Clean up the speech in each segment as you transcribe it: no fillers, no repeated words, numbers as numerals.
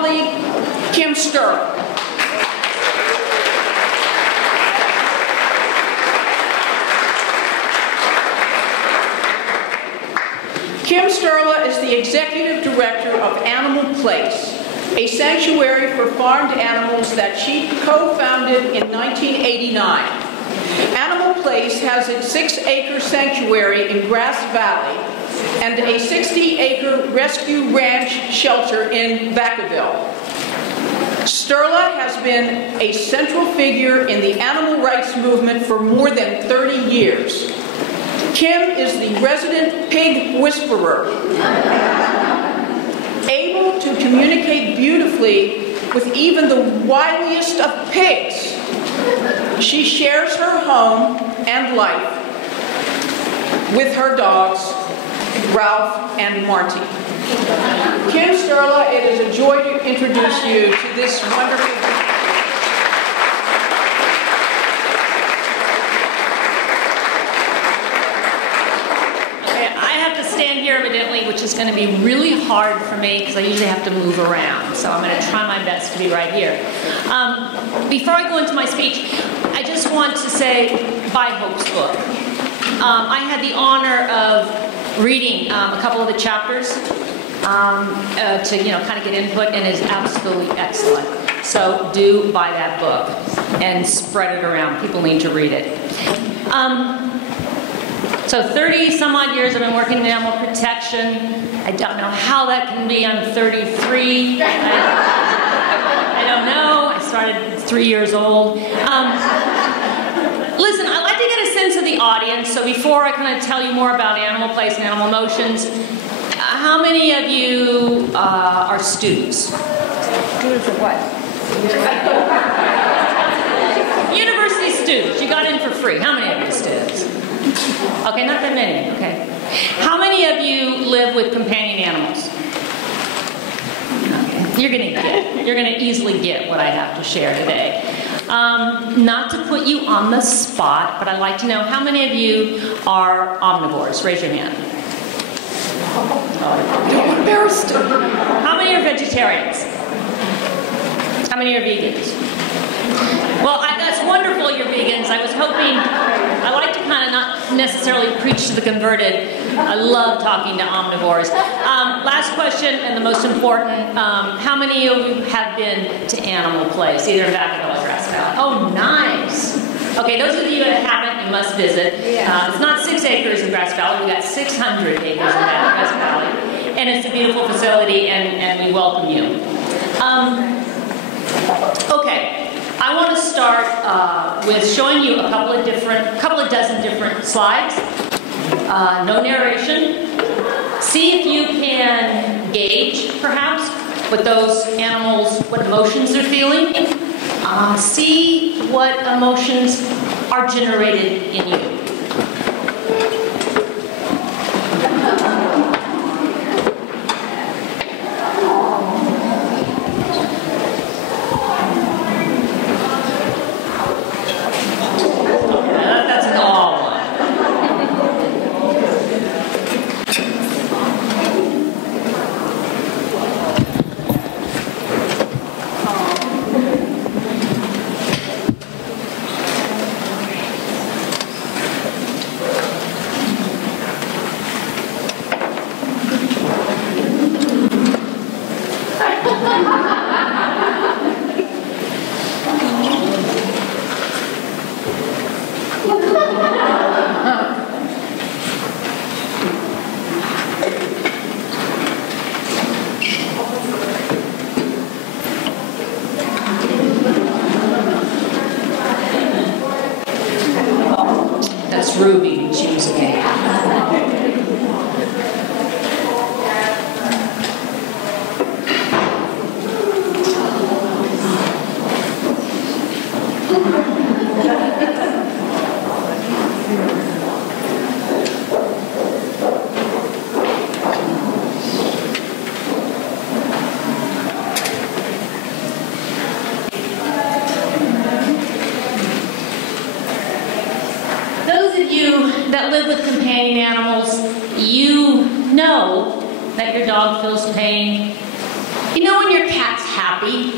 colleague, Kim Sturla. Kim Sturla is the Executive Director of Animal Place, a sanctuary for farmed animals that she co-founded in 1989. Animal Place has a 6-acre sanctuary in Grass Valley and a 60-acre rescue ranch shelter in Vacaville. Sturla has been a central figure in the animal rights movement for more than 30 years. Kim is the resident pig whisperer, able to communicate beautifully with even the wiliest of pigs. She shares her home and life with her dogs, Ralph and Marty. Kim Sturla, it is a joy to introduce you to this wonderful evidently, which is going to be really hard for me because I usually have to move around. So I'm going to try my best to be right here. Before I go into my speech, I just want to say, buy Hope's book. I had the honor of reading a couple of the chapters to kind of get input, and it is absolutely excellent. So do buy that book and spread it around. People need to read it. So 30 some odd years I've been working in animal protection. I don't know how that can be. I'm 33. I don't know. I started 3 years old. Listen, I'd like to get a sense of the audience. So before I kind of tell you more about Animal Place and Animal Emotions, how many of you are students? Students of what? University students. You got in for free. How many of you are students? Okay, not that many. Okay. How many of you live with companion animals? Okay. You're gonna easily get what I have to share today. Not to put you on the spot, but I'd like to know how many of you are omnivores. Raise your hand. I'm embarrassed. How many are vegetarians? How many are vegans? Well, that's wonderful you're vegans. I was hoping, I like to kind of not necessarily preach to the converted. I love talking to omnivores. Last question, and the most important, how many of you have been to Animal Place, either in Vacaville or Grass Valley? Oh, nice. Okay, those of you that haven't, you must visit. It's not 6 acres in Grass Valley, we've got 600 acres in Grass Valley. And it's a beautiful facility, and we welcome you. Okay. I want to start with showing you a couple of dozen different slides. No narration. See if you can gauge, perhaps, what those animals, what emotions they're feeling. See what emotions are generated in you. Ruby choosing it. That live with companion animals, you know that your dog feels pain, You know when your cat's happy?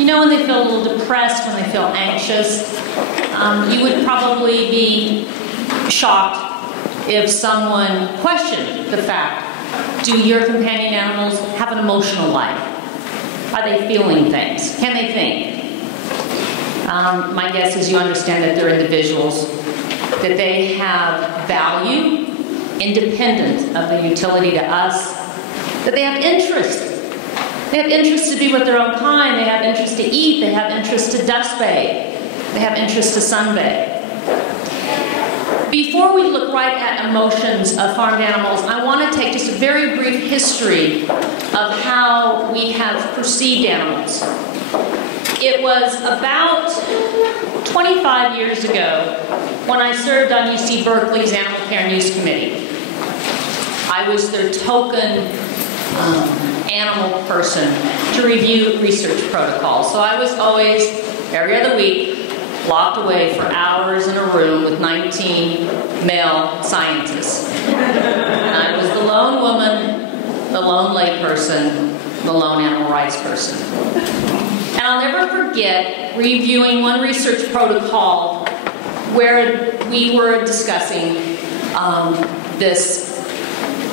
You know when they feel a little depressed, when they feel anxious? You would probably be shocked if someone questioned the fact, do your companion animals have an emotional life? Are they feeling things? Can they think? My guess is you understand that they're individuals, that they have value independent of the utility to us, that they have interest. They have interest to be with their own kind. They have interest to eat. They have interest to dust bathe. They have interest to sunbathe. Before we look right at emotions of farmed animals, I want to take just a very brief history of how we have perceived animals. It was about 25 years ago when I served on UC Berkeley's Animal Care News Committee. I was their token animal person to review research protocols. So I was always, every other week, locked away for hours in a room with 19 male scientists. And I was the lone woman, the lone layperson, the lone animal rights person. And I'll never forget reviewing one research protocol where we were discussing this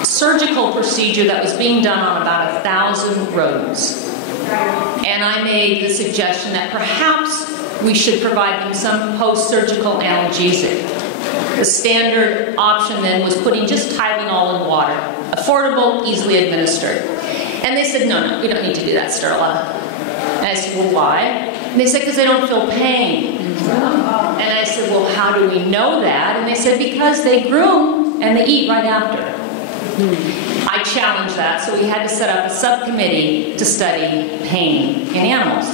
surgical procedure that was being done on about 1,000 rodents. And I made the suggestion that perhaps we should provide them some post-surgical analgesic. The standard option then was putting just Tylenol in water, affordable, easily administered. And they said, no, we don't need to do that, Sturla. And I said, well, why? And they said, because they don't feel pain. And I said, well, how do we know that? And they said, because they groom and they eat right after. I challenged that, so we had to set up a subcommittee to study pain in animals.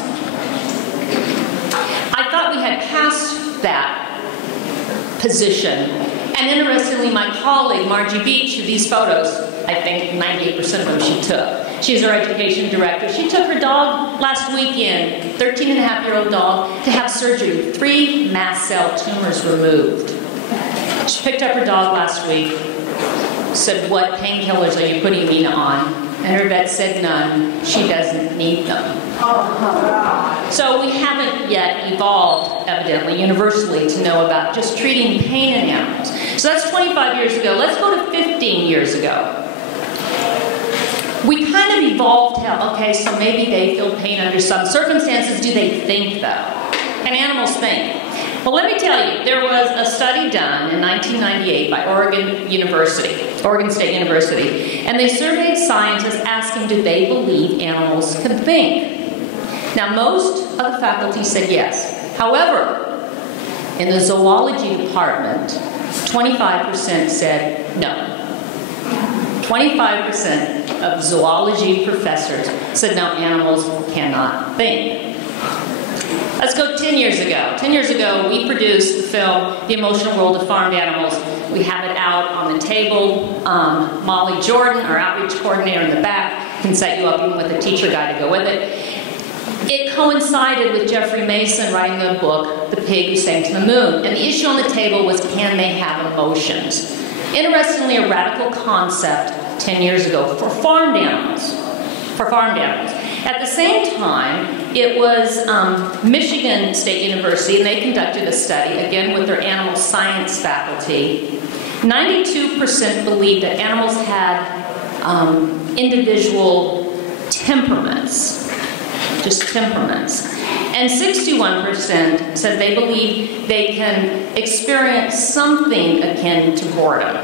I thought we had passed that position. And interestingly, my colleague, Margie Beach, these photos, I think 98% of them she took. She's our education director. She took her dog last weekend, 13-and-a-half-year-old dog, to have surgery, 3 mast cell tumors removed. She picked up her dog last week, said, what painkillers are you putting Mina on? And her vet said none. She doesn't need them. So we haven't yet evolved, evidently, universally, to know about just treating pain in animals. So that's 25 years ago. Let's go to 15 years ago. We kind of evolved to, okay, so maybe they feel pain under some circumstances. Do they think, though? Can animals think? Well, let me tell you, there was a study done in 1998 by Oregon State University, and they surveyed scientists asking, do they believe animals can think? Now, most of the faculty said yes. However, in the zoology department, 25% said no. 25% of zoology professors said no, animals cannot think. Let's go 10 years ago. 10 years ago, we produced the film, The Emotional World of Farmed Animals. We have it out on the table. Molly Jordan, our outreach coordinator in the back, can set you up even with a teacher guide to go with it. It coincided with Jeffrey Mason writing the book, The Pig Who Sang to the Moon. And the issue on the table was, can they have emotions? Interestingly, a radical concept 10 years ago for farmed animals. At the same time, it was Michigan State University, and they conducted a study, again with their animal science faculty. 92% believed that animals had individual temperaments, just temperaments. And 61% said they believe they can experience something akin to boredom.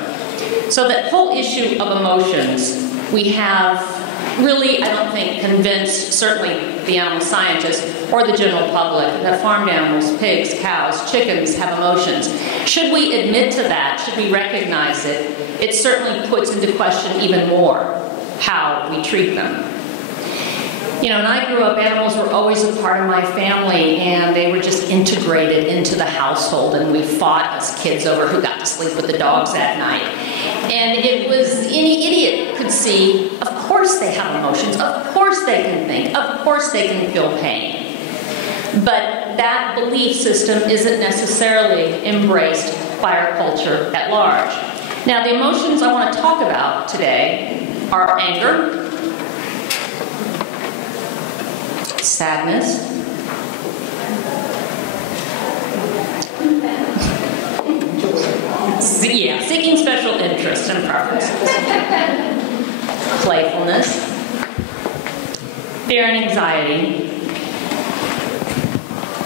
So that whole issue of emotions, we have really, I don't think, convinced certainly the animal scientists or the general public that farmed animals, pigs, cows, chickens have emotions. Should we admit to that? Should we recognize it? It certainly puts into question even more how we treat them. You know, when I grew up, animals were always a part of my family, and they were just integrated into the household, and we fought as kids over who got to sleep with the dogs that night. And it was, any idiot could see, of course they have emotions, of course they can think, of course they can feel pain. But that belief system isn't necessarily embraced by our culture at large. Now, the emotions I want to talk about today are anger, sadness, seeking special interest and preferences, playfulness, fear and anxiety,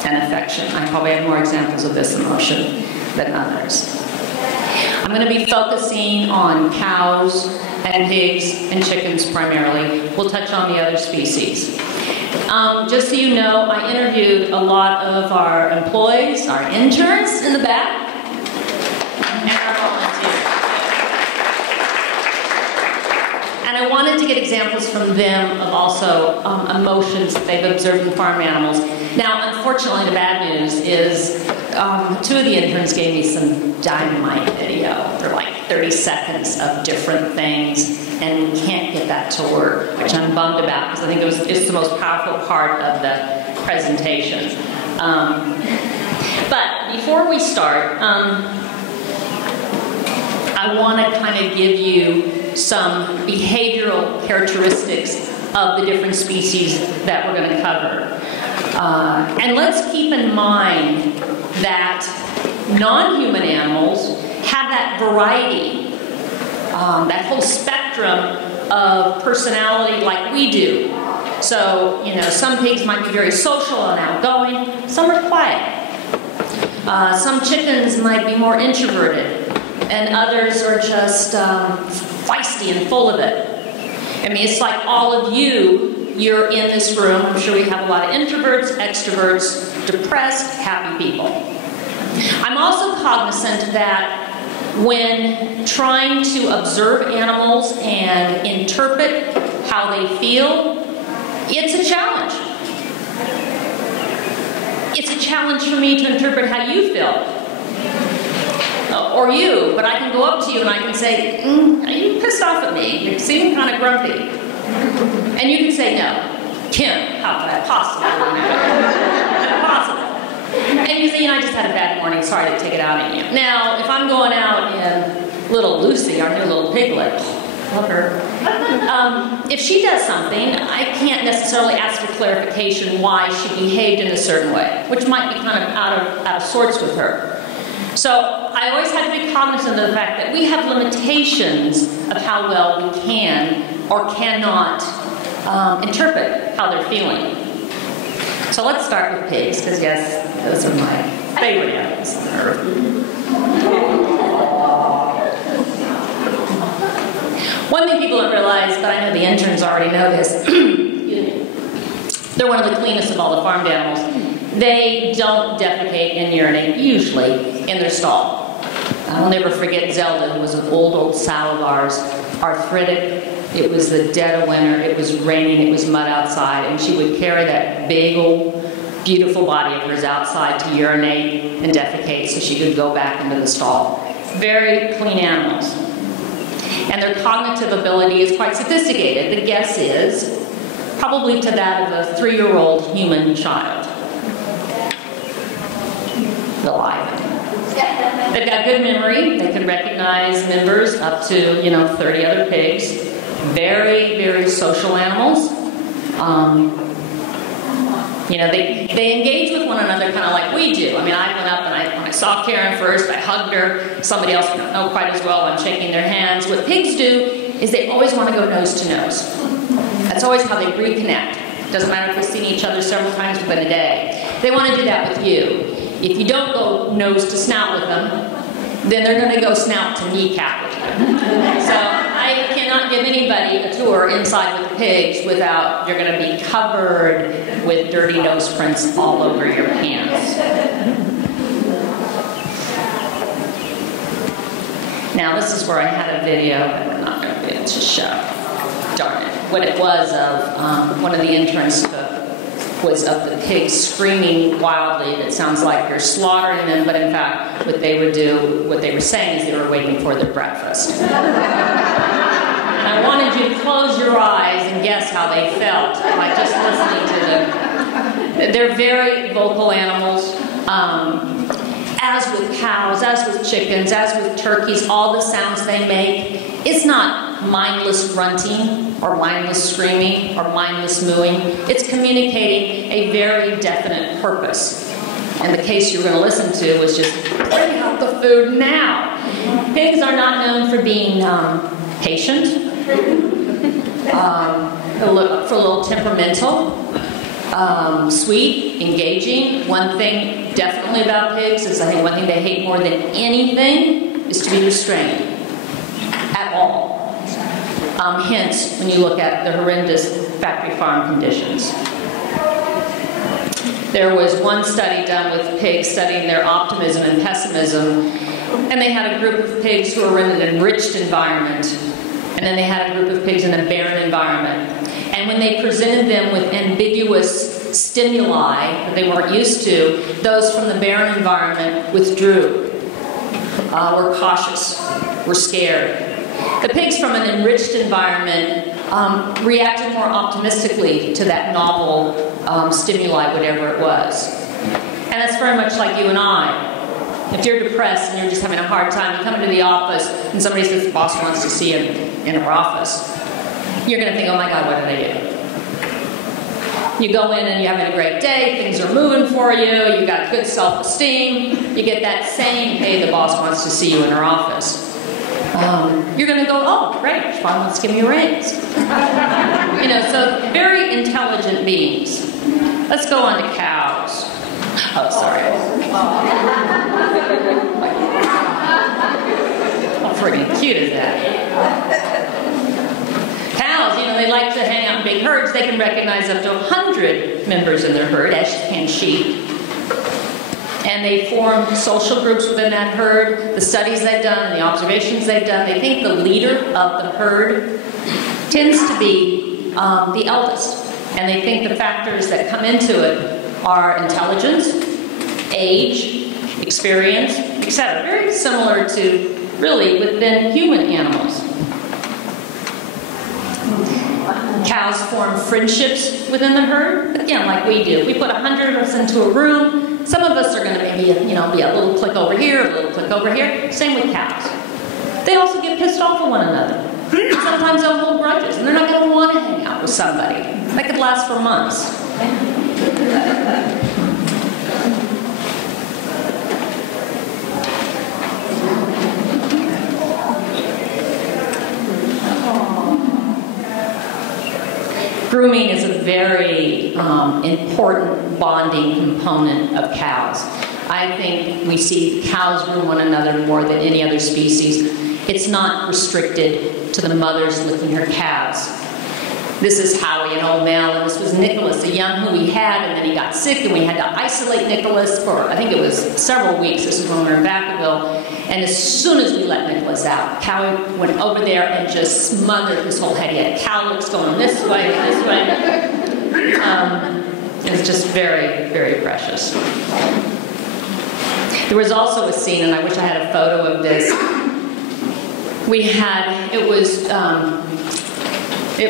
and affection. I probably have more examples of this emotion than others. I'm going to be focusing on cows and pigs and chickens primarily. We'll touch on the other species. Just so you know, I interviewed a lot of our employees, our interns in the back, and our volunteers. And I wanted to get examples from them of also emotions that they've observed in farm animals. Now, unfortunately, the bad news is 2 of the interns gave me some dynamite video. They're like 30 seconds of different things, and we can't get that to work, which I'm bummed about because I think it's the most powerful part of the presentation. But before we start, I want to kind of give you some behavioral characteristics of the different species that we're going to cover. And let's keep in mind that non-human animals have that variety, that whole spectrum of personality like we do. So, you know, some pigs might be very social and outgoing, some are quiet. Some chickens might be more introverted, and others are just feisty and full of it. I mean, it's like all of you're in this room. I'm sure we have a lot of introverts, extroverts, depressed, happy people. I'm also cognizant that when trying to observe animals and interpret how they feel, it's a challenge. It's a challenge for me to interpret how you feel. Or you, but I can go up to you and I can say, are you pissed off at me? You seem kind of grumpy. And you can say, no. Kim, how could I possibly? Impossible. And you say, I just had a bad morning, sorry to take it out on you. Now, if I'm going out and little Lucy, our new little piglet, love her, if she does something, I can't necessarily ask for clarification why she behaved in a certain way, which might be kind of out of sorts with her. So I always have to be cognizant of the fact that we have limitations of how well we can or cannot interpret how they're feeling. So let's start with pigs, because yes, those are my favorite animals on earth. One thing people don't realize, but I know the interns already know this, they're one of the cleanest of all the farmed animals. They don't defecate and urinate, usually, in their stall. I'll never forget Zelda, who was an old sow of ours, arthritic. It was the dead of winter, it was raining, it was mud outside, and she would carry that big old beautiful body of hers outside to urinate and defecate so she could go back into the stall. Very clean animals. And their cognitive ability is quite sophisticated. The guess is probably to that of a 3-year-old human child. Alive. They've got good memory. They can recognize members up to, 30 other pigs. Very, very social animals. They engage with one another kind of like we do. I mean, I went up and when I saw Karen first, I hugged her. Somebody else I don't know quite as well. I'm shaking their hands. What pigs do is they always want to go nose to nose. That's always how they reconnect. Doesn't matter if we've seen each other several times within a day. They want to do that with you. If you don't go nose to snout with them, then they're going to go snout to kneecap with you. So I cannot give anybody a tour inside with the pigs without you're going to be covered with dirty nose prints all over your pants. Now this is where I had a video, but I'm not going to be able to show. Darn it. What it was of one of the interns was of the pigs screaming wildly, and it sounds like you're slaughtering them, but in fact, what they were saying is they were waiting for their breakfast. I wanted you to close your eyes and guess how they felt by just listening to them. They're very vocal animals. As with cows, as with chickens, as with turkeys, all the sounds they make, it's not not mindless grunting or mindless screaming or mindless mooing. It's communicating a very definite purpose. And the case you were going to listen to was just, bring out the food now. Pigs are not known for being patient, a little temperamental, sweet, engaging. One thing definitely about pigs is I think one thing they hate more than anything is to be restrained at all. Hence, when you look at the horrendous factory farm conditions. There was one study done with pigs studying their optimism and pessimism, and they had a group of pigs who were in an enriched environment, and then they had a group of pigs in a barren environment. And when they presented them with ambiguous stimuli that they weren't used to, those from the barren environment withdrew, were cautious, were scared. The pigs from an enriched environment reacted more optimistically to that novel stimuli, whatever it was. And that's very much like you and I. If you're depressed and you're just having a hard time, you come into the office and somebody says the boss wants to see you in our office, you're going to think, oh my God, what did I do? You go in and you're having a great day, things are moving for you, you got good self-esteem, you get that same, hey, the boss wants to see you in our office. You're going to go, oh, great, she probably wants to give me a raise. You know, so very intelligent beings. Let's go on to cows. Oh, sorry. How friggin' cute is that? Cows, you know, they like to hang out in big herds. They can recognize up to 100 members in their herd, as can sheep. And they form social groups within that herd. The studies they've done, the observations they've done, they think the leader of the herd tends to be the eldest. And they think the factors that come into it are intelligence, age, experience, etc. Very similar to, really, within human animals. Cows form friendships within the herd, again, like we do. We put 100 of us into a room. Some of us are going to maybe, you know, be a little click over here, a little click over here. Same with cows. They also get pissed off at one another. Sometimes they'll hold grudges, and they're not going to want to hang out with somebody. That could last for months. Grooming is a very important bonding component of cows. I think we see cows groom one another more than any other species. It's not restricted to the mothers licking her calves. This is Howie, an old male, and this was Nicholas, a young who we had, and then he got sick, and we had to isolate Nicholas for, I think it was several weeks. This is when we were in Vacaville. And as soon as we let Nicholas out, Howie went over there and just smothered his whole head. He had cowlicks going this way and this way. It's just very, very precious. There was also a scene, and I wish I had a photo of this. We had, it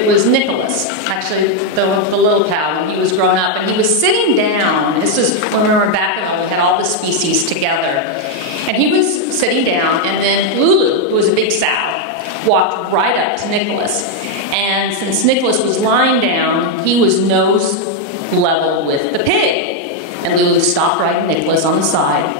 was Nicholas, actually, the little cow, when he was growing up, and he was sitting down. This was when we were back and we had all the species together. And he was sitting down, and then Lulu, who was a big sow, walked right up to Nicholas. And since Nicholas was lying down, he was nose level with the pig. And Lulu stopped right at Nicholas on the side.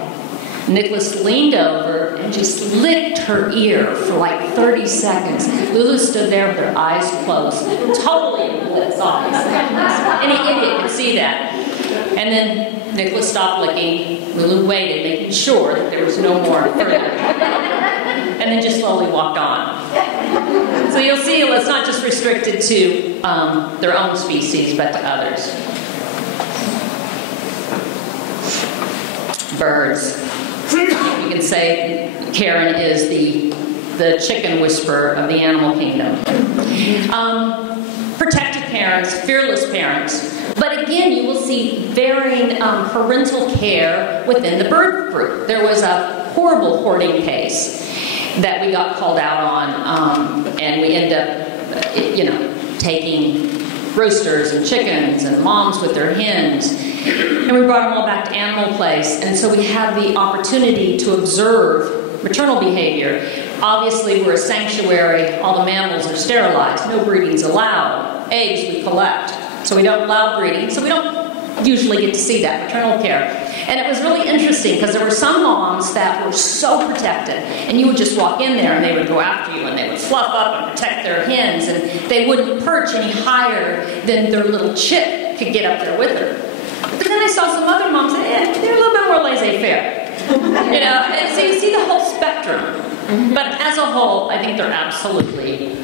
Nicholas leaned over and just licked her ear for like 30 seconds. Lulu stood there with her eyes closed, totally in Nicholas' eyes. Any idiot could see that. And then Nicholas stopped licking. Lulu waited, making sure that there was no more further. And then just slowly walked on. So you'll see it's not just restricted to their own species, but to others. Birds. You can say Karen is the chicken whisperer of the animal kingdom. Protective parents, fearless parents. But again, you will see varying parental care within the bird group. There was a horrible hoarding case that we got called out on, and we ended up, taking roosters and chickens and moms with their hens, and we brought them all back to Animal Place. And so we had the opportunity to observe maternal behavior. Obviously, we're a sanctuary. All the mammals are sterilized. No breeding's allowed. Eggs we collect. So we don't allow breeding. So we don't usually get to see that maternal care. And it was really interesting because there were some moms that were so protected. And you would just walk in there and they would go after you and they would fluff up and protect their hens. And they wouldn't perch any higher than their little chick could get up there with her. But then I saw some other moms that they're a little bit more laissez-faire. You know, and so you see the whole spectrum. But as a whole, I think they're absolutely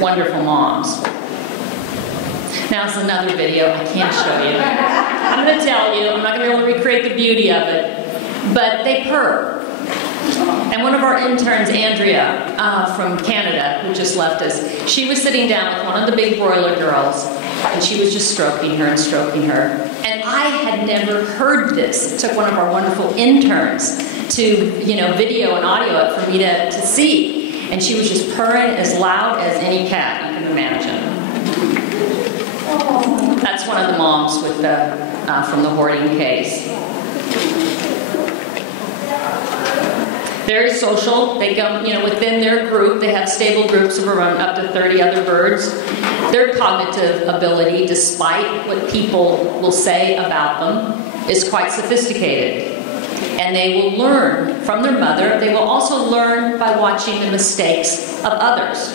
wonderful moms. Now it's another video I can't show you. I'm going to tell you, I'm not going to be able to recreate the beauty of it, but they purr. And one of our interns, Andrea, from Canada, who just left us, she was sitting down with one of the big broiler girls, and she was just stroking her and stroking her. And I had never heard this. It took one of our wonderful interns to, you know, video and audio it for me to see. And she was just purring as loud as any cat you can imagine. That's one of the moms with the from the hoarding case. Very social. They go, you know, within their group, they have stable groups of around up to 30 other birds. Their cognitive ability, despite what people will say about them, is quite sophisticated. And they will learn from their mother. They will also learn by watching the mistakes of others.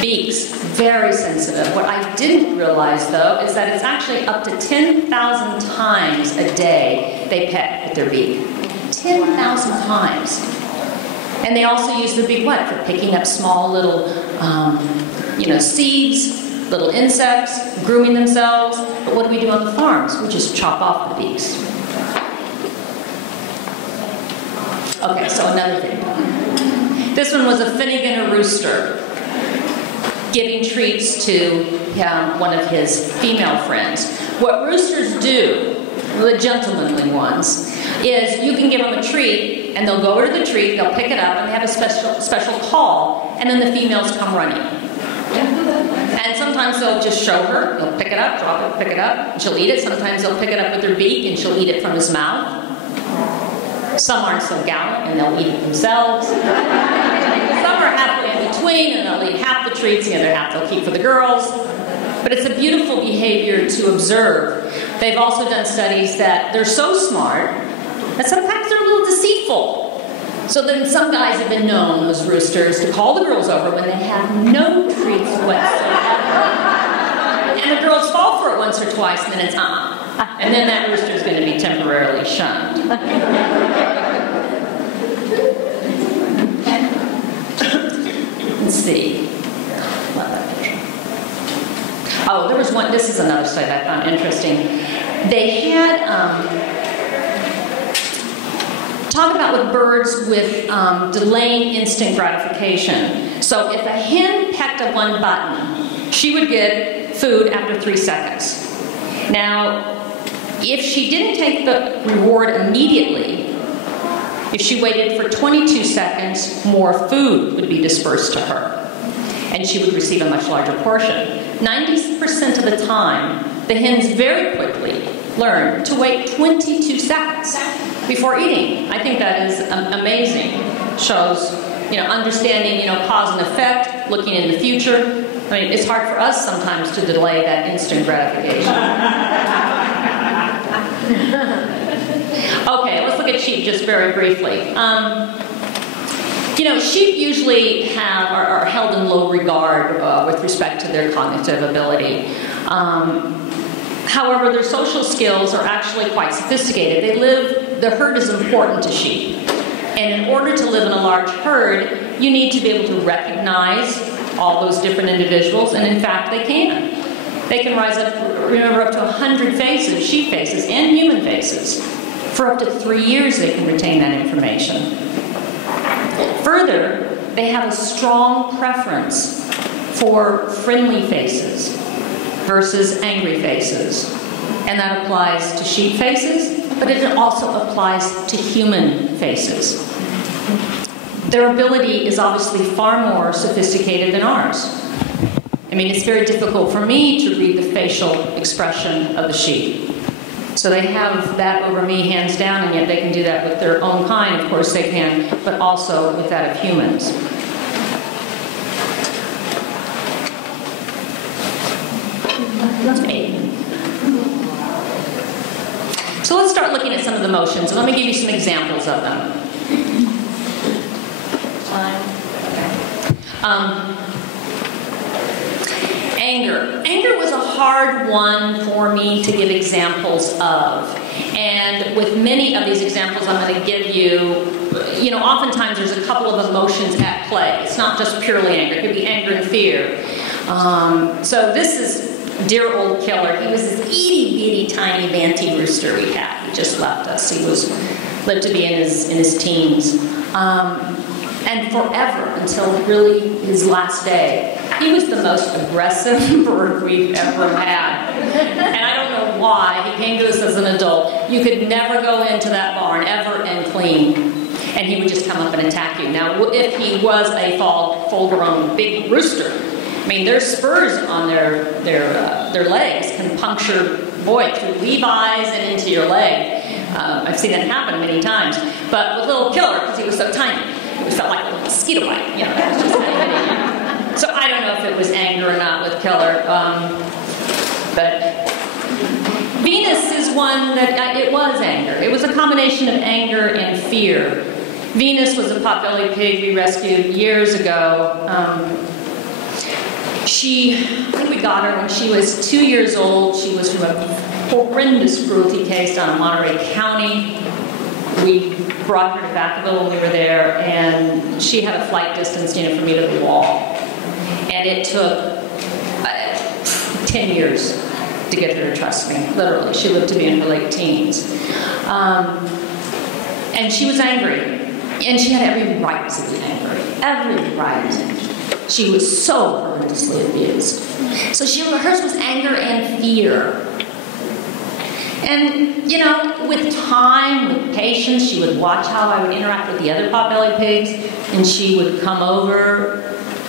Beaks, very sensitive. What I didn't realize, though, is that it's actually up to 10,000 times a day they peck with their beak. 10,000 times. And they also use the beak what? For picking up small little, you know, seeds, little insects, grooming themselves. But what do we do on the farms? We just chop off the beaks. Okay, so another thing. This one was a Finnegan a rooster giving treats to one of his female friends. What roosters do, the gentlemanly ones, is you can give them a treat and they'll go over to the treat, they'll pick it up, and they have a special call, and then the females come running. And sometimes they'll just show her, they'll pick it up, drop it, pick it up, and she'll eat it. Sometimes they'll pick it up with their beak and she'll eat it from his mouth. Some aren't so gallant and they'll eat it themselves. Some are halfway in between and they'll eat half the treats, the other half they'll keep for the girls. But it's a beautiful behavior to observe. They've also done studies that they're so smart that sometimes they're a little deceitful. So then some guys have been known, those roosters, to call the girls over when they have no treats whatsoever. And the girls fall for it once or twice, and then it's and then that rooster's going to be temporarily shunned. Let's see. Oh, there was one, this is another study I found interesting. They had, talk about with birds with delaying instant gratification. So if a hen pecked a one button, she would get food after 3 seconds. Now, if she didn't take the reward immediately, if she waited for 22 seconds, more food would be dispersed to her. And she would receive a much larger portion. 90% of the time, the hens very quickly learn to wait 22 seconds before eating. I think that is amazing. Shows, you know, understanding, you know, cause and effect, looking in the future. I mean, it's hard for us sometimes to delay that instant gratification. Okay, let's look at sheep just very briefly. You know, sheep usually are held in low regard with respect to their cognitive ability. However, their social skills are actually quite sophisticated. The herd is important to sheep. And in order to live in a large herd, you need to be able to recognize all those different individuals, and in fact, they can. They can rise up, remember, up to 100 faces, sheep faces, and human faces. For up to 3 years, they can retain that information. Further, they have a strong preference for friendly faces versus angry faces. And that applies to sheep faces, but it also applies to human faces. Their ability is obviously far more sophisticated than ours. I mean, it's very difficult for me to read the facial expression of the sheep. So they have that over me hands down, and yet they can do that with their own kind. Of course they can, but also with that of humans. That's me. So let's start looking at some of the emotions, and let me give you some examples of them. Anger. Anger was a hard one for me to give examples of. And with many of these examples I'm going to give you, oftentimes there's a couple of emotions at play. It's not just purely anger. It could be anger and fear. So this is dear old Killer. He was this itty-bitty, tiny, banty rooster we had. He just left us. He lived to be in his teens. And forever, until really his last day, he was the most aggressive bird we've ever had. And I don't know why. He came to us as an adult. You could never go into that barn, ever, and clean. And he would just come up and attack you. Now, if he was a full-grown big rooster, I mean, their spurs on their legs can puncture, through Levi's and into your leg. I've seen that happen many times. But with little Killer, because he was so tiny, it felt like a little mosquito bite. That was just hitting you. So I don't know if it was anger or not with Killer. But Venus is one that it was anger. It was a combination of anger and fear. Venus was a potbelly pig we rescued years ago. I think we got her when she was 2 years old. She was from a horrendous cruelty case down in Monterey County. We brought her to Vacaville when we were there, and she had a flight distance, from me to the wall. And it took 10 years to get her to trust me, literally. She lived to be in her late teens. And she was angry. And she had every right to be angry. Every right. She was so horrendously abused. So hers was anger and fear. And, with time, with patience, she would watch how I would interact with the other potbelly pigs, and she would come over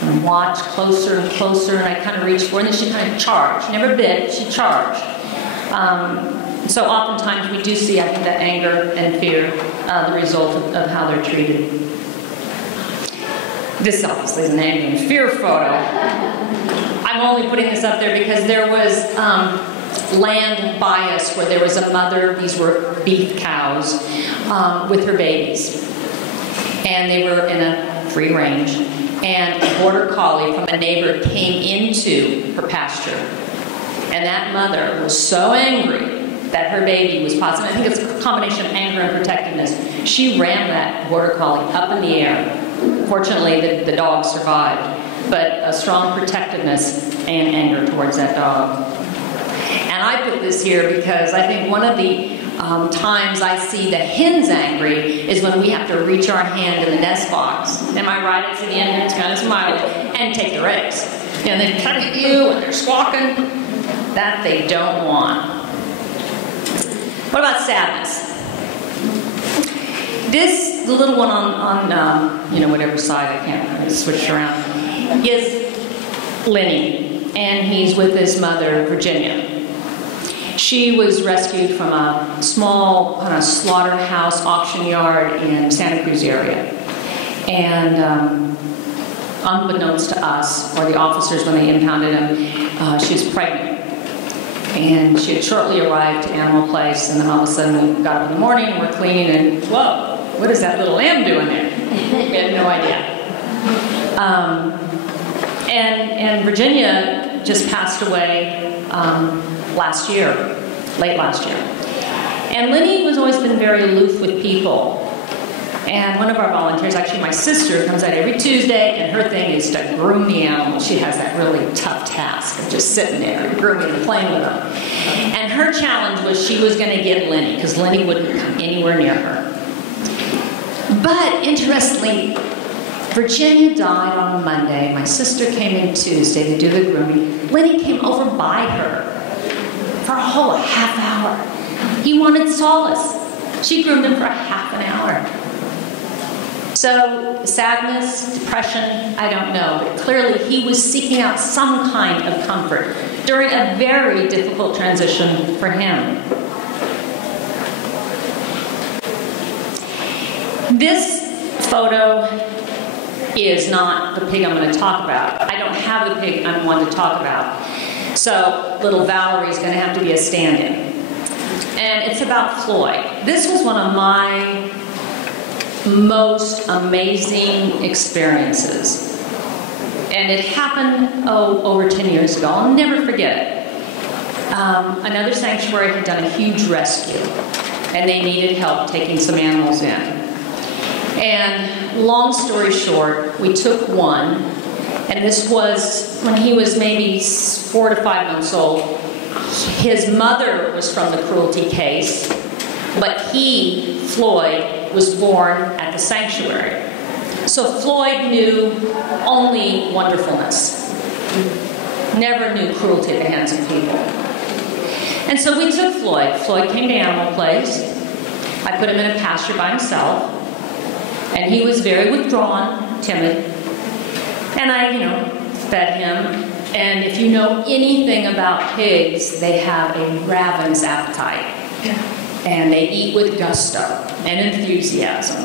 and watch closer and closer, and I'd kind of reach for her, and then she'd kind of charge. She never bit, she'd charge. So oftentimes we do see, I think, that anger and fear, the result of how they're treated. This obviously is an anger and fear photo. I'm only putting this up there because there was land bias where there was a mother, these were beef cows, with her babies. And they were in a free range. And a border collie from a neighbor came into her pasture. And that mother was so angry that her baby was positive. I think it's a combination of anger and protectiveness. She ran that border collie up in the air. Fortunately, the dog survived. But a strong protectiveness and anger towards that dog. And I put this here because I think one of the times I see the hens angry is when we have to reach our hand in the nest box. Am I right? It's at the end, it's kind of smiley, and take their eggs. And they cut at you and they're squawking. That they don't want. What about sadness? The little one on whatever side, I can't really switch around, is Lenny, and he's with his mother, Virginia. She was rescued from a small kind of slaughterhouse auction yard in Santa Cruz area. And unbeknownst to us, or the officers when they impounded him, she was pregnant. And she had shortly arrived to Animal Place, and then all of a sudden we got up in the morning and we're cleaning, and whoa, what is that little lamb doing there? We had no idea. And Virginia just passed away last year, late last year. And Lenny has always been very aloof with people. And one of our volunteers, actually my sister, comes out every Tuesday, and her thing is to groom the animal. She has that really tough task of just sitting there and grooming and playing with them. And her challenge was she was going to get Lenny, because Lenny wouldn't come anywhere near her. But interestingly, Virginia died on Monday. My sister came in Tuesday to do the grooming. Lenny came over by her for a whole half hour. He wanted solace. She groomed him for a half an hour. So, sadness, depression, I don't know. But clearly he was seeking out some kind of comfort during a very difficult transition for him. This photo is not the pig I'm going to talk about. I don't have the pig I want to talk about. So little Valerie's going to have to be a stand-in. And it's about Floyd. This was one of my most amazing experiences. And it happened, over 10 years ago. I'll never forget it. Another sanctuary had done a huge rescue, and they needed help taking some animals in. And long story short, we took one, and this was when he was maybe 4 to 5 months old. His mother was from the cruelty case, but he, Floyd, was born at the sanctuary. So Floyd knew only wonderfulness, never knew cruelty at the hands of people. And so we took Floyd. Floyd came to Animal Place. I put him in a pasture by himself, and he was very withdrawn, timid. And I, fed him. And if you know anything about pigs, they have a ravenous appetite. And they eat with gusto and enthusiasm.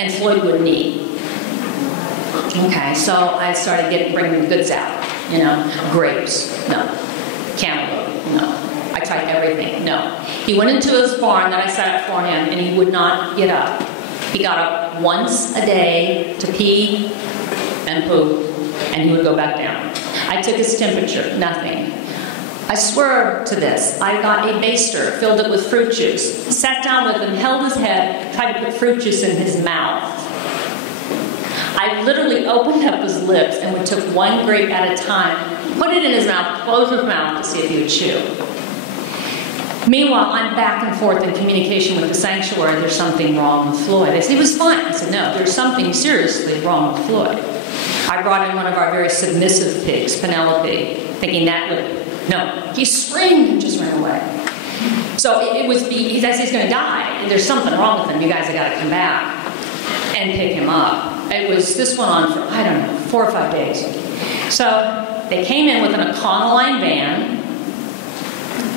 And Floyd wouldn't eat. Okay, so I started bringing the goods out. Grapes, no. Cantaloupe, no. I tried everything, no. He went into his barn that I set up for him, and he would not get up. He got up once a day to pee and poop, and he would go back down. I took his temperature, nothing. I swear to this, I got a baster, filled it with fruit juice, sat down with him, held his head, tried to put fruit juice in his mouth. I literally opened up his lips and we took one grape at a time, put it in his mouth, closed his mouth to see if he would chew. Meanwhile, I'm back and forth in communication with the sanctuary. There's something wrong with Floyd. They said, he was fine. I said, no, there's something seriously wrong with Floyd. I brought in one of our very submissive pigs, Penelope, thinking that would, no. He screamed and just ran away. So he says he's going to die, and there's something wrong with him. You guys have got to come back and pick him up. This went on for, 4 or 5 days. So they came in with an Econoline van,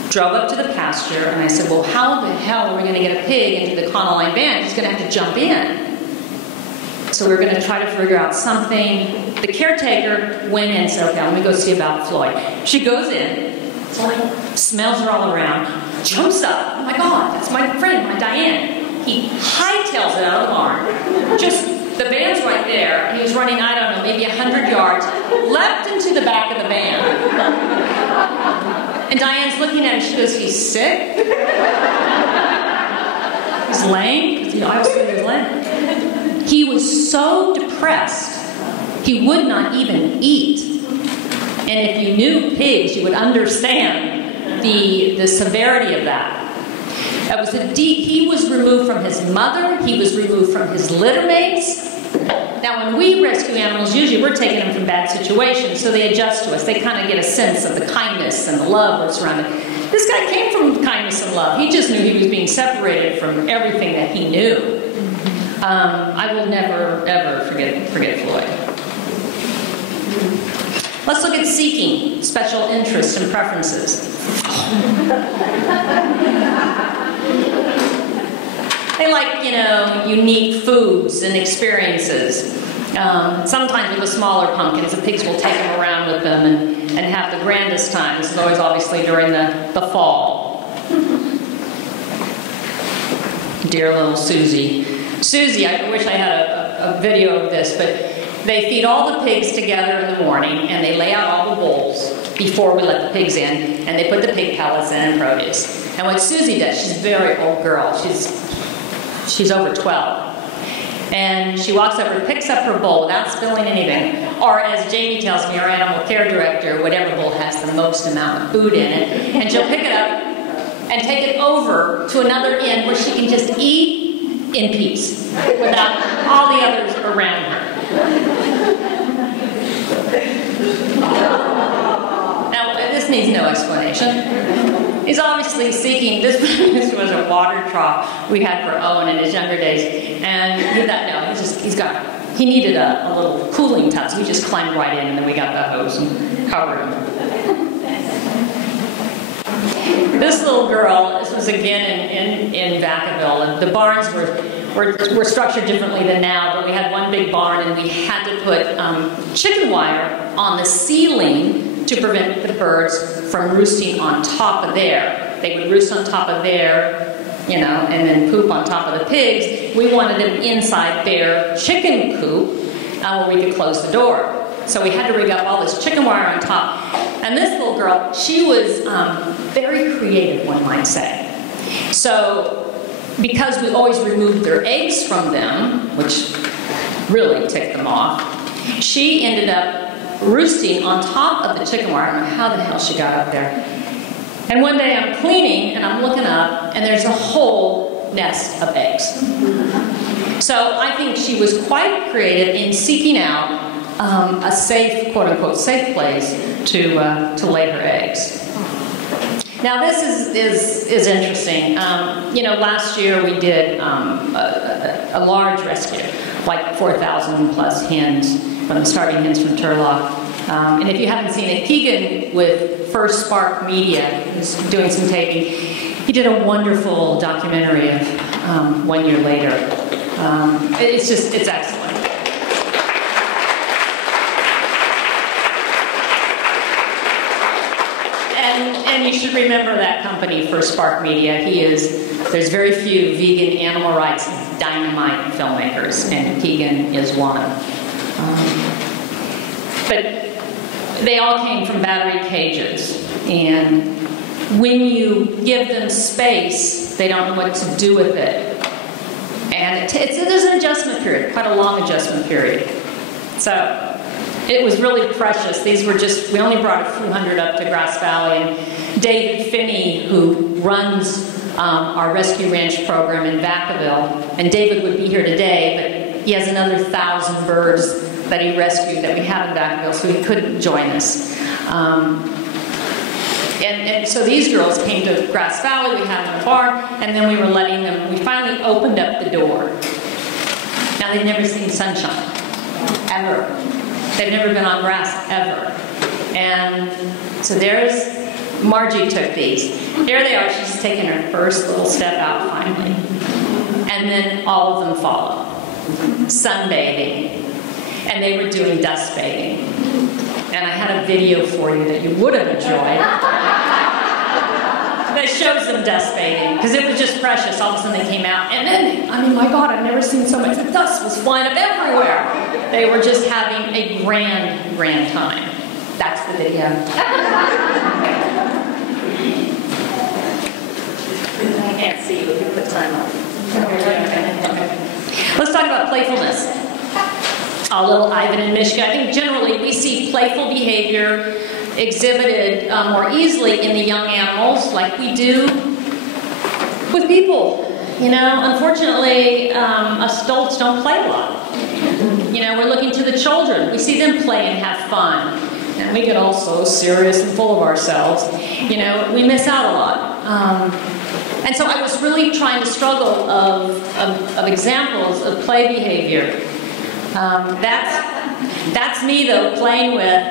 drove up to the pasture, and I said, well, how the hell are we going to get a pig into the Econoline van? He's going to have to jump in. So we're going to try to figure out something. The caretaker went in and said, okay, let me go see about Floyd. She goes in, smells her all around, jumps up. Oh my God, that's my friend, my Diane. He hightails it out of the barn. Just, the van's right there, and he was running, I don't know, maybe 100 yards, leapt into the back of the van. And Diane's looking at him, she goes, he's sick? He's lame? Because, obviously he was lame. He was so depressed, he would not even eat. And if you knew pigs, you would understand the severity of that. That was he was removed from his mother, he was removed from his litter mates. Now, when we rescue animals, usually we're taking them from bad situations, so they adjust to us. They kind of get a sense of the kindness and the love that's around it. This guy came from kindness and love. He just knew he was being separated from everything that he knew. I will never, ever forget Floyd. Let's look at seeking special interests and preferences. They like, unique foods and experiences. Sometimes with the smaller pumpkins, the pigs will take them around with them and have the grandest time. This is always obviously during the fall. Dear little Susie. Susie, I wish I had a video of this, but they feed all the pigs together in the morning, and they lay out all the bowls before we let the pigs in, and they put the pig pellets in and produce. And what Susie does, she's a very old girl. She's over 12. And she walks over, picks up her bowl without spilling anything. Or as Jamie tells me, our animal care director, whatever bowl has the most amount of food in it. And she'll pick it up and take it over to another end where she can just eat in peace without all the others around her. Now, this needs no explanation. He's obviously seeking, this was a water trough we had for Owen in his younger days, and he needed a little cooling tub, so he just climbed right in, and then we got the hose and covered him. This little girl, this was again in Vacaville, and the barns were structured differently than now, but we had one big barn and we had to put chicken wire on the ceiling to prevent the birds from roosting on top of there. They would roost on top of there, you know, and then poop on top of the pigs. We wanted them inside their chicken coop where we could close the door. So we had to rig up all this chicken wire on top. And this little girl, she was very creative, one might say. So because we always removed their eggs from them, which really ticked them off, she ended up roosting on top of the chicken wire. I don't know how the hell she got up there. And one day I'm cleaning and I'm looking up and there's a whole nest of eggs. So I think she was quite creative in seeking out a safe, quote-unquote, safe place to lay her eggs. Now this is interesting. You know, last year we did a large rescue, like 4,000 plus hens, from starting hens from Sturla. And if you haven't seen it, Keegan with First Spark Media is doing some taping. He did a wonderful documentary of 1 year later. It's excellent. And you should remember that company, First Spark Media. There's very few vegan animal rights dynamite filmmakers, and Keegan is one. But they all came from battery cages, and when you give them space, they don't know what to do with it. And there's an adjustment period, quite a long adjustment period. So it was really precious. These were we only brought a few hundred up to Grass Valley, and David Finney, who runs our rescue ranch program in Vacaville, and David would be here today, but he has another 1,000 birds that he rescued that we have in Vacaville, so he couldn't join us. And so these girls came to Grass Valley, we had them in a barn, and then we were letting them, we finally opened up the door. Now they'd never seen sunshine, ever. They've never been on grass, ever. And so Margie took these. Here they are, she's taking her first little step out finally. And then all of them follow. Sunbathing. And they were doing dust bathing. And I had a video for you that you would have enjoyed that shows them dust bathing, because it was just precious. All of a sudden they came out, and then, I mean, my God, I've never seen so much. The dust was flying up everywhere. They were just having a grand, grand time. That's the video. I can't see you. We can put time on. Let's talk about playfulness. A little Ivan and Mishka. I think generally we see playful behavior exhibited more easily in the young animals, like we do with people. You know, unfortunately, us adults don't play a lot. You know, we're looking to the children. We see them play and have fun. And we get all so serious and full of ourselves. You know, we miss out a lot. And so I was really trying to struggle of examples of play behavior. That's me, though, playing with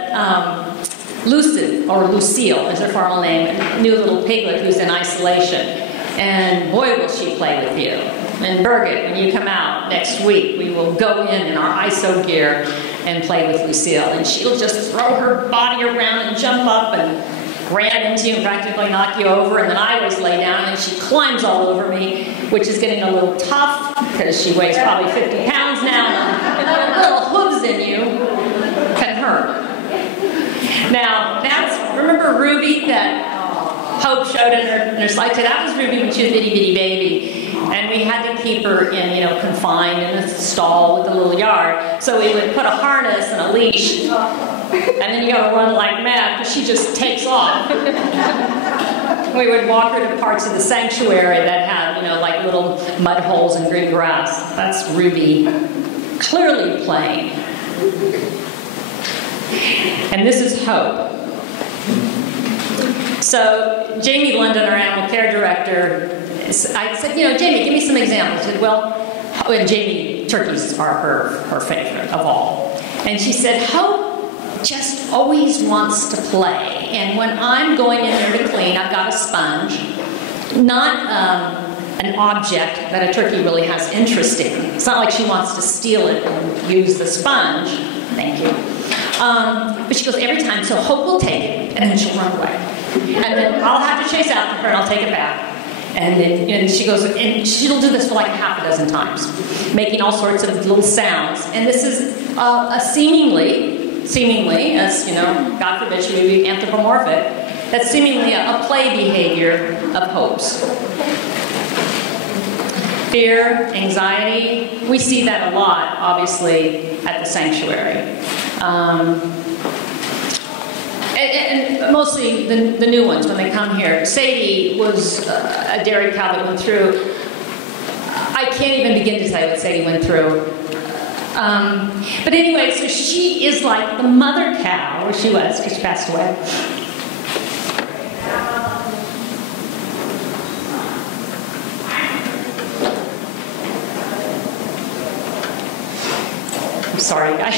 Lucille is her formal name, a new little piglet who's in isolation. And boy, will she play with you. And Birgit, when you come out next week, we will go in our ISO gear and play with Lucille. And she'll just throw her body around and jump up and ran into you and practically knock you over. And then I always lay down and she climbs all over me, which is getting a little tough because she weighs probably 50 pounds now. And the little hooves in you can hurt. Now, remember Ruby that Hope showed in her slide today? That was Ruby when she was a itty bitty baby. And we had to keep her confined in a stall with a little yard. So we would put a harness and a leash. And then you gotta run like mad because she just takes off. We would walk her to parts of the sanctuary that had, like little mud holes and green grass. That's Ruby clearly playing. And this is Hope. So Jamie London, our animal care director, I said, Jamie, give me some examples. She said, and Jamie, turkeys are her favorite of all. And she said, Hope just always wants to play. And when I'm going in there to clean, I've got a sponge, not an object that a turkey really has interest in. It's not like she wants to steal it and use the sponge. Thank you. But she goes every time, so Hope will take it, and then she'll run away. And then I'll have to chase after her, and I'll take it back. And she goes, and she'll do this for like half a dozen times, making all sorts of little sounds. And this is a seemingly, as you know, God forbid she would be anthropomorphic, that's seemingly a play behavior of Hope's. Fear, anxiety, we see that a lot, obviously, at the sanctuary. And mostly the new ones when they come here. Sadie was a dairy cow that went through. I can't even begin to tell you what Sadie went through. But anyway, so she is like the mother cow, or she was, because she passed away. I'm sorry, guys.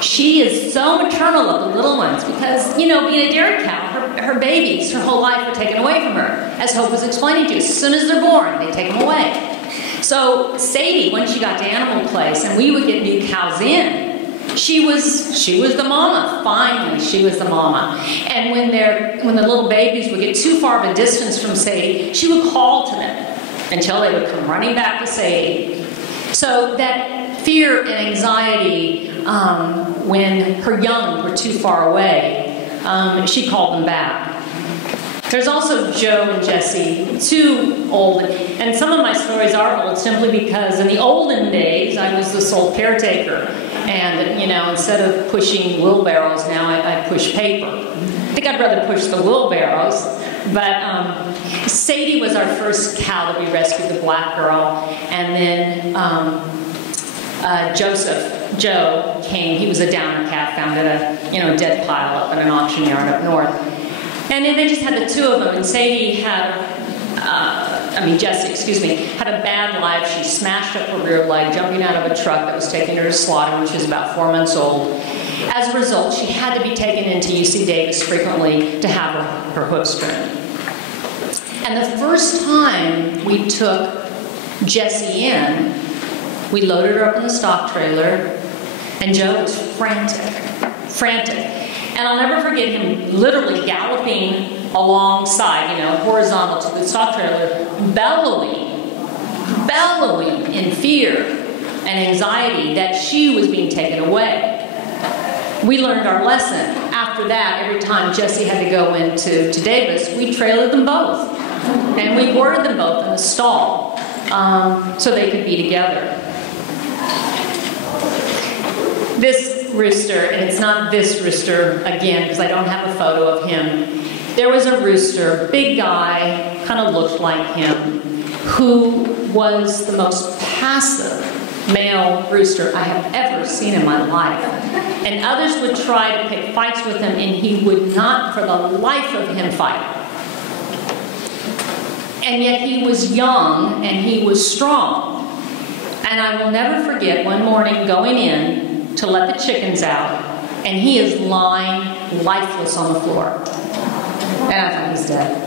She is so maternal of the little ones because, you know, being a dairy cow, her babies, her whole life were taken away from her. As Hope was explaining to you, as soon as they're born, they take them away. So Sadie, when she got to Animal Place and we would get new cows in, she was the mama. Finally, she was the mama. And when the little babies would get too far of a distance from Sadie, she would call to them until they would come running back to Sadie. So that fear and anxiety when her young were too far away, she called them back. There's also Joe and Jessie, too old. And some of my stories are old simply because in the olden days, I was the sole caretaker. And, you know, instead of pushing wheelbarrows, now I push paper. I think I'd rather push the wheelbarrows. But Sadie was our first cow that we rescued, the black girl. And then Joe came. He was a downer calf found at a dead pile up in an auction yard up north. And then they just had the two of them. And Sadie Jessie, had a bad life. She smashed up her rear leg, jumping out of a truck that was taking her to slaughter when she was about 4 months old. As a result, she had to be taken into UC Davis frequently to have her hooves trimmed. And the first time we took Jessie in, we loaded her up in the stock trailer, and Joe was frantic. And I'll never forget him literally galloping alongside, horizontal to the stock trailer, bellowing in fear and anxiety that she was being taken away. We learned our lesson. After that, every time Jessie had to go into Davis, we trailered them both. And we boarded them both in the stall so they could be together. This rooster, and it's not this rooster again because I don't have a photo of him. There was a rooster, big guy, kind of looked like him, who was the most passive male rooster I have ever seen in my life. And others would try to pick fights with him, and he would not for the life of him fight. And yet he was young and he was strong. And I will never forget one morning going in to let the chickens out, and he is lying lifeless on the floor. And I thought, he's dead.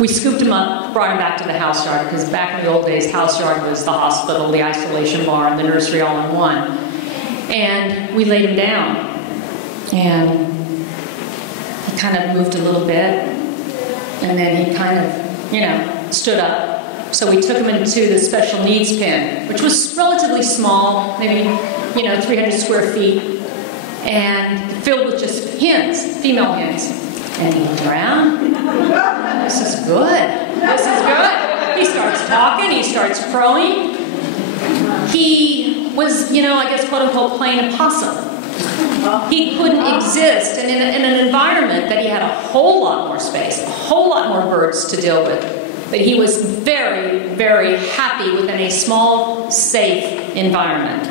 We scooped him up, brought him back to the house yard, because back in the old days, house yard was the hospital, the isolation barn, the nursery all in one. And we laid him down. And he kind of moved a little bit. And then he kind of, stood up. So we took him into the special needs pen, which was relatively small, maybe, 300 square feet, and filled with just hens, female hens. And he looked around. This is good. This is good. He starts talking. He starts crowing. He was, I guess, quote unquote, playing a possum. He couldn't exist in an environment that he had a whole lot more space, a whole lot more birds to deal with. But he was very, very happy within a small, safe environment.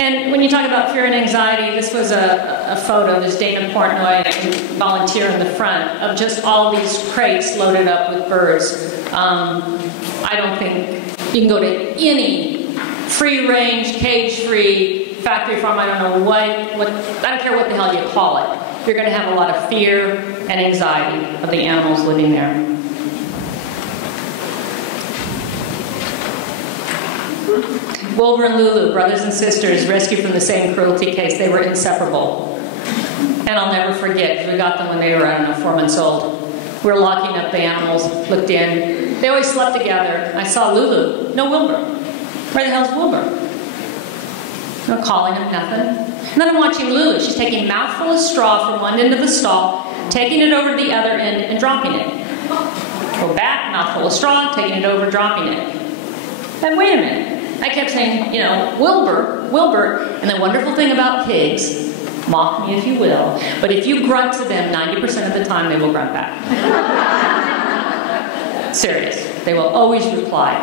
And when you talk about fear and anxiety, this was a photo. There's Dana Portnoy, volunteer in the front, of just all these crates loaded up with birds. I don't think you can go to any free-range, cage-free factory farm, I don't know what, I don't care what the hell you call it. You're going to have a lot of fear and anxiety of the animals living there. Wilbur and Lulu, brothers and sisters, rescued from the same cruelty case. They were inseparable. And I'll never forget, we got them when they were, I don't know, 4 months old. We were locking up the animals, looked in. They always slept together. I saw Lulu. No Wilbur. Where the hell's Wilbur? No calling him, nothing. And then I'm watching Lulu. She's taking a mouthful of straw from one end of the stall, taking it over to the other end and dropping it. Go back, mouthful of straw, taking it over, dropping it. Then wait a minute. I kept saying, you know, Wilbur, Wilbur. And the wonderful thing about pigs, mock me if you will, but if you grunt to them, 90% of the time they will grunt back. Serious. They will always reply.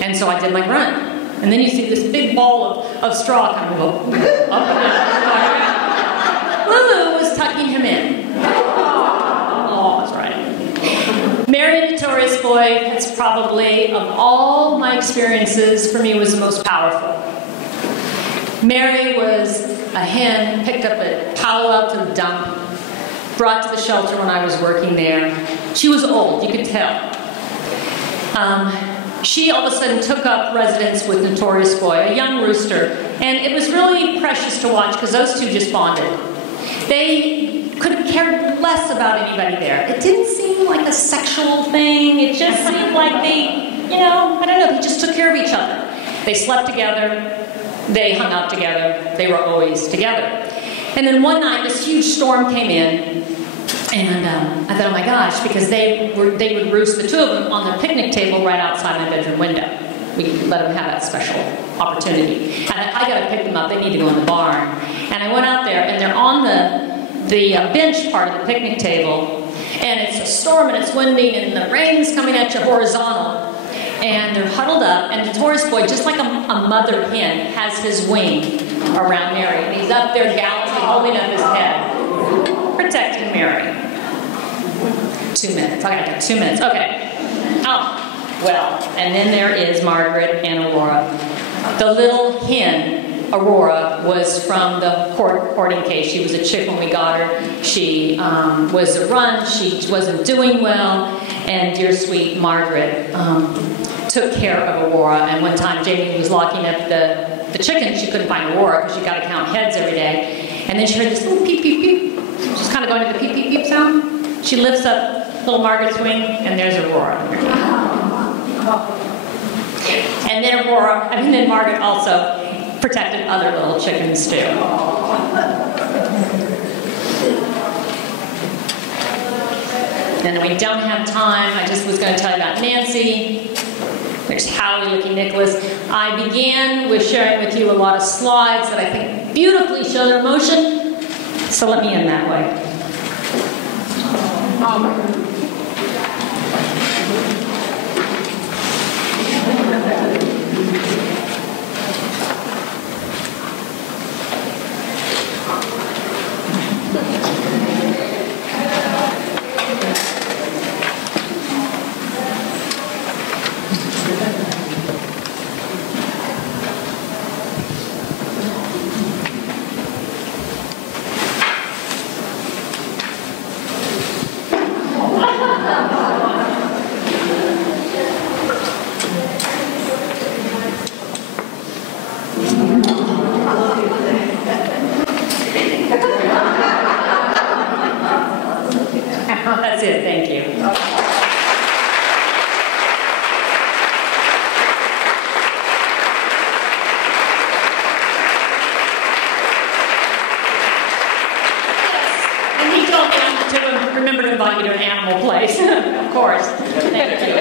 And so I did my grunt. And then you see this big ball of straw kind of go up and down. Lulu was tucking him in. Oh, that's right. Mary, the notorious boy, it's probably, of all my experiences, for me was the most powerful. Mary was a hen, picked up a towel out to the dump, brought to the shelter when I was working there. She was old, you could tell. She all of a sudden took up residence with Notorious Boy, a young rooster, and it was really precious to watch because those two just bonded. They could have cared less about anybody there. It didn't seem like a sexual thing. It just seemed like they, you know, I don't know, they just took care of each other. They slept together. They hung out together. They were always together. And then one night, this huge storm came in, and I thought, oh my gosh, because they would roost, the two of them, on the picnic table right outside my bedroom window. We let them have that special opportunity. And I got to pick them up. They need to go in the barn. And I went out there, and they're on the bench part of the picnic table, and it's a storm, and it's winding, and the rain's coming at you horizontal. And they're huddled up, and Notorious Boy, just like a mother hen, has his wing around Mary. And he's up there gallantly holding up his head, protecting Mary. 2 minutes. I got 2 minutes. Okay. Oh, well, and then there is Margaret and Aurora. The little hen, Aurora, was from the courting case. She was a chick when we got her. She was a run. She wasn't doing well. And dear sweet Margaret took care of Aurora. And one time Jamie was locking up the chicken. She couldn't find Aurora because she got to count heads every day. And then she heard this little peep, peep, peep. She's kind of going to the peep, peep, peep sound. She lifts up little Margaret's wing, and there's Aurora. And then Margaret also protected other little chickens too. And we don't have time. I just was going to tell you about Nancy. There's Howie looking Nicholas. I began with sharing with you a lot of slides that I think beautifully show their emotion. So let me end that way. That's it, thank you. And he told me to remember to invite you to an animal place. Of course. Thank you.